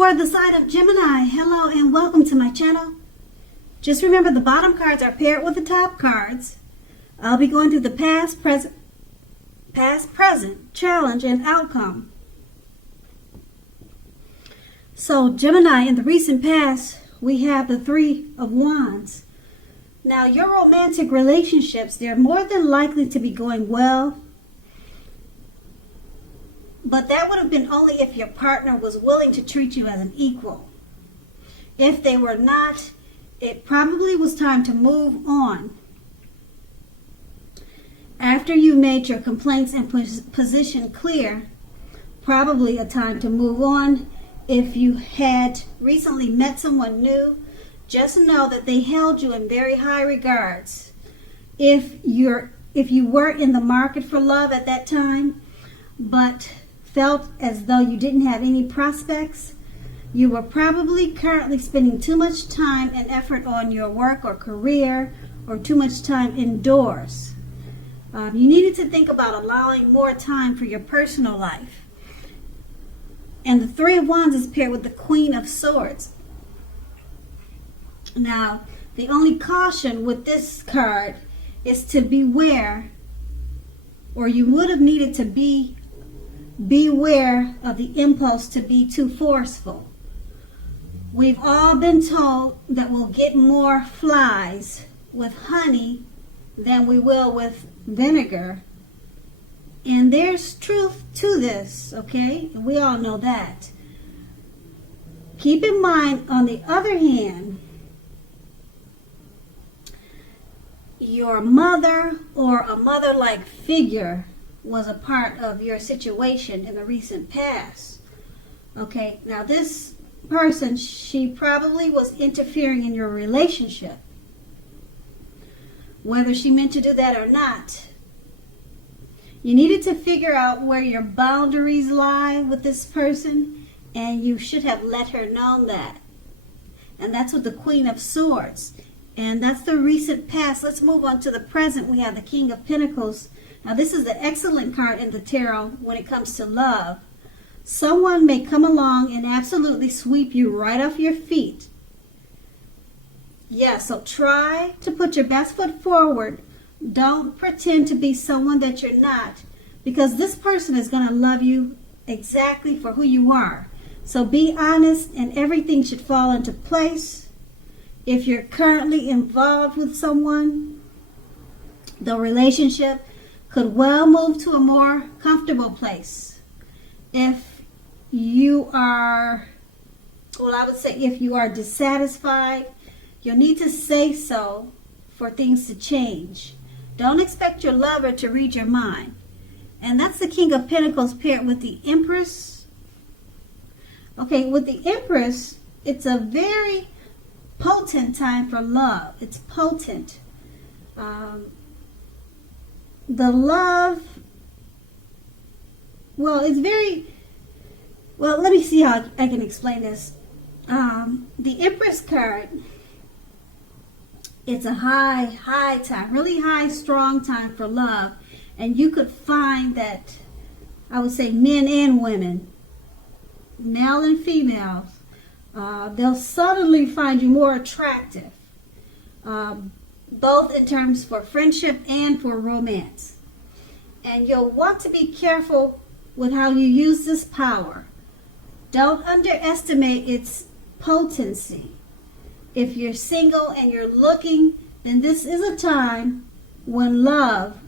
For the sign of Gemini, hello and welcome to my channel. Just remember the bottom cards are paired with the top cards. I'll be going through the past, present, challenge, and outcome. So Gemini, in the recent past, we have the Three of Wands. Now your romantic relationships, they're more than likely to be going well. But that would have been only if your partner was willing to treat you as an equal. If they were not, it probably was time to move on. After you made your complaints and position clear, probably a time to move on. If you had recently met someone new, just know that they held you in very high regards. If you were in the market for love at that time, but felt as though you didn't have any prospects, you were probably currently spending too much time and effort on your work or career, or too much time indoors. You needed to think about allowing more time for your personal life. And the Three of Wands is paired with the Queen of Swords. Now, the only caution with this card is to beware, or you would have needed to beware of the impulse to be too forceful. We've all been told that we'll get more flies with honey than we will with vinegar. And there's truth to this, okay? We all know that. Keep in mind, on the other hand, your mother or a mother-like figure was a part of your situation in the recent past. Okay, now this person, she probably was interfering in your relationship. Whether she meant to do that or not, you needed to figure out where your boundaries lie with this person, and you should have let her know that. And that's with the Queen of Swords. And that's the recent past. Let's move on to the present. We have the King of Pentacles. Now this is an excellent card in the tarot when it comes to love. Someone may come along and absolutely sweep you right off your feet. Yeah, so try to put your best foot forward. Don't pretend to be someone that you're not, because this person is going to love you exactly for who you are. So be honest and everything should fall into place. If you're currently involved with someone, the relationship could well move to a more comfortable place. If you are, I would say if you are dissatisfied, you'll need to say so for things to change. Don't expect your lover to read your mind. And that's the King of Pentacles paired with the Empress. Okay, with the Empress, it's a very potent time for love. It's potent. The love, it's very, let me see how I can explain this. The Empress card, it's a high time, really high, strong time for love. And you could find that, I would say men and women, male and female, they'll suddenly find you more attractive, both in terms for friendship and for romance. And you'll want to be careful with how you use this power. Don't underestimate its potency. If you're single and you're looking, then this is a time when love,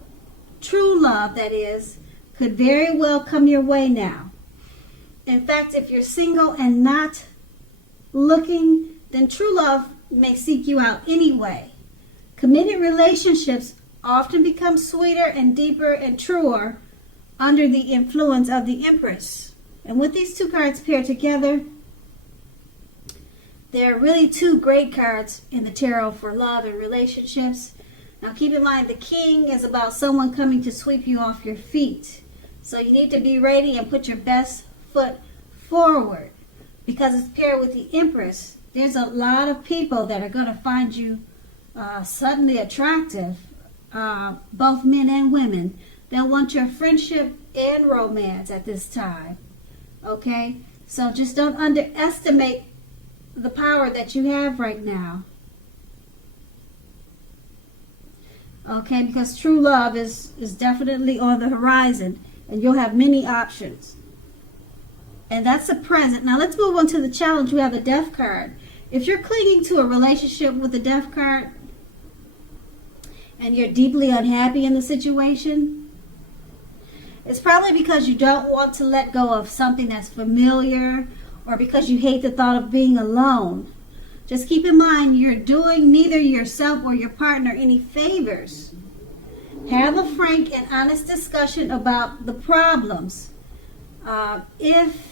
true love that is, could very well come your way now. In fact, if you're single and not looking, then true love may seek you out anyway. Committed relationships often become sweeter and deeper and truer under the influence of the Empress. And with these two cards paired together, there are really two great cards in the tarot for love and relationships. Now keep in mind, the King is about someone coming to sweep you off your feet. So you need to be ready and put your best foot forward, because it's paired with the Empress. There's a lot of people that are going to find you suddenly attractive, both men and women. They'll want your friendship and romance at this time. Okay? So just don't underestimate the power that you have right now. Okay, because true love is definitely on the horizon, and you'll have many options. And that's the present. Now let's move on to the challenge. We have the Death card. If you're clinging to a relationship with the Death card and you're deeply unhappy in the situation, it's probably because you don't want to let go of something that's familiar, or because you hate the thought of being alone. Just keep in mind, you're doing neither yourself or your partner any favors. Have a frank and honest discussion about the problems. If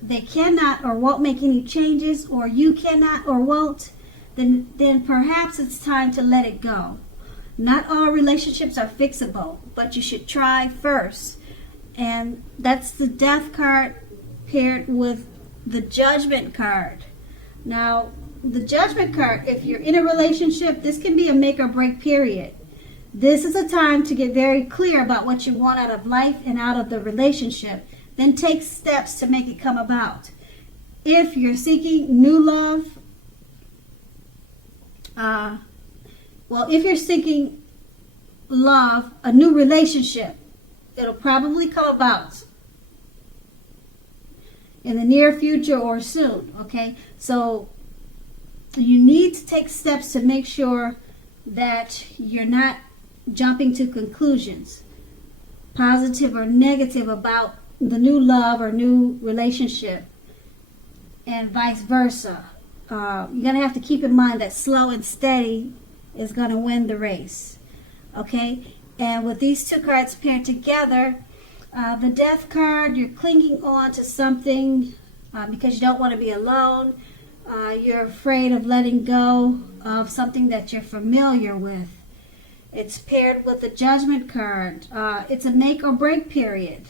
they cannot or won't make any changes, or you cannot or won't, then perhaps it's time to let it go. Not all relationships are fixable, but you should try first. And that's the Death card paired with the Judgment card. Now, the Judgment card, if you're in a relationship, this can be a make or break period. This is a time to get very clear about what you want out of life and out of the relationship. Then take steps to make it come about. If you're seeking new love, if you're seeking love, a new relationship, it'll probably come about in the near future or soon, okay? So you need to take steps to make sure that you're not jumping to conclusions, positive or negative, about the new love or new relationship, and vice versa. You're going to have to keep in mind that slow and steady is going to win the race, okay? And with these two cards paired together, the Death card, you're clinging on to something because you don't want to be alone. You're afraid of letting go of something that you're familiar with. It's paired with the Judgment card. It's a make or break period.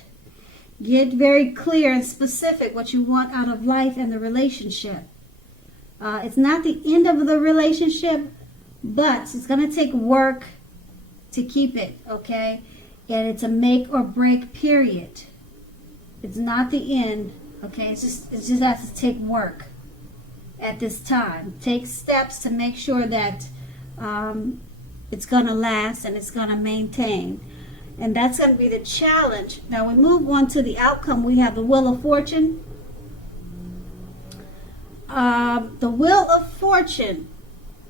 Get very clear and specific what you want out of life and the relationship. It's not the end of the relationship, but it's going to take work to keep it, okay? And it's a make or break period. It's not the end, okay? It just has to take work at this time. Take steps to make sure that it's going to last and it's going to maintain. And that's going to be the challenge. Now we move on to the outcome. We have the Wheel of Fortune. The Wheel of Fortune.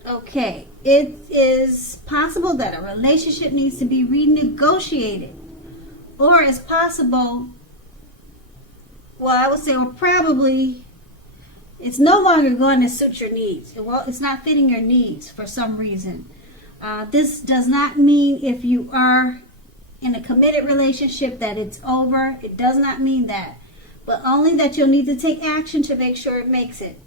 Okay, it is possible that a relationship needs to be renegotiated. Or it's possible, well, I would say, or probably, it's no longer going to suit your needs. Well, it's not fitting your needs for some reason. This does not mean if you are in a committed relationship that it's over. It does not mean that. But only that you'll need to take action to make sure it makes it.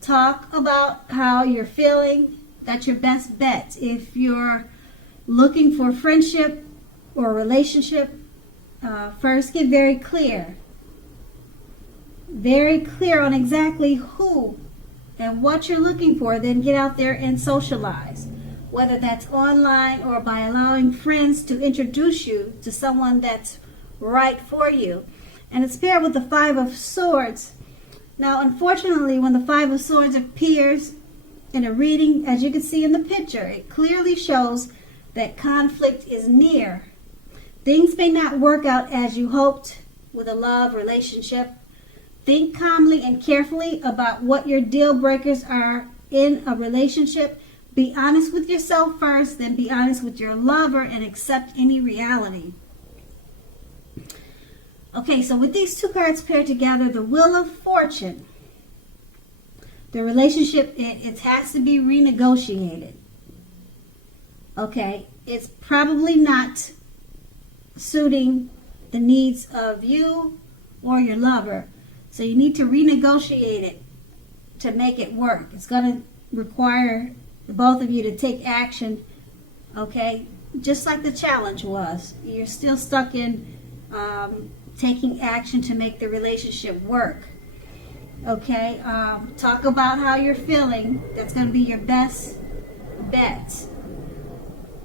Talk about how you're feeling. That's your best bet. If you're looking for friendship or relationship, first get very clear. Very clear on exactly who and what you're looking for. Then get out there and socialize. Whether that's online or by allowing friends to introduce you to someone that's right for you. And it's paired with the Five of Swords. Now, unfortunately, when the Five of Swords appears in a reading, as you can see in the picture, it clearly shows that conflict is near. Things may not work out as you hoped with a love relationship. Think calmly and carefully about what your deal breakers are in a relationship. Be honest with yourself first, then be honest with your lover, and accept any reality. Okay, so with these two cards paired together, the Wheel of Fortune, the relationship, it has to be renegotiated. Okay, it's probably not suiting the needs of you or your lover. So you need to renegotiate it to make it work. It's going to require both of you to take action, okay? Just like the challenge was. You're still stuck in taking action to make the relationship work, okay? Talk about how you're feeling. That's going to be your best bet.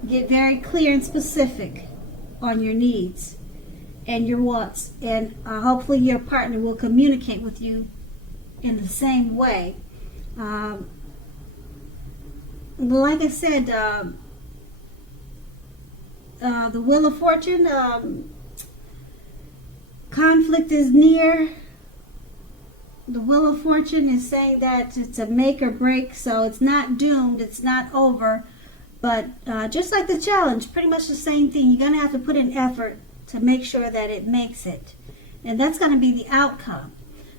Get very clear and specific on your needs. and your wants, and hopefully your partner will communicate with you in the same way. Like I said, the Wheel of Fortune, conflict is near. The Wheel of Fortune is saying that it's a make or break, so it's not doomed, it's not over. But just like the challenge, pretty much the same thing. You're going to have to put in effort to make sure that it makes it. And that's going to be the outcome.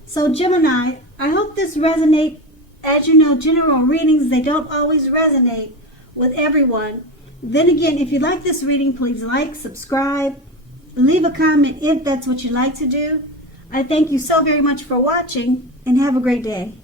So Gemini, I hope this resonates. As you know, general readings, they don't always resonate with everyone. Then again, if you like this reading, please like, subscribe, leave a comment if that's what you like to do. I thank you so very much for watching, and have a great day.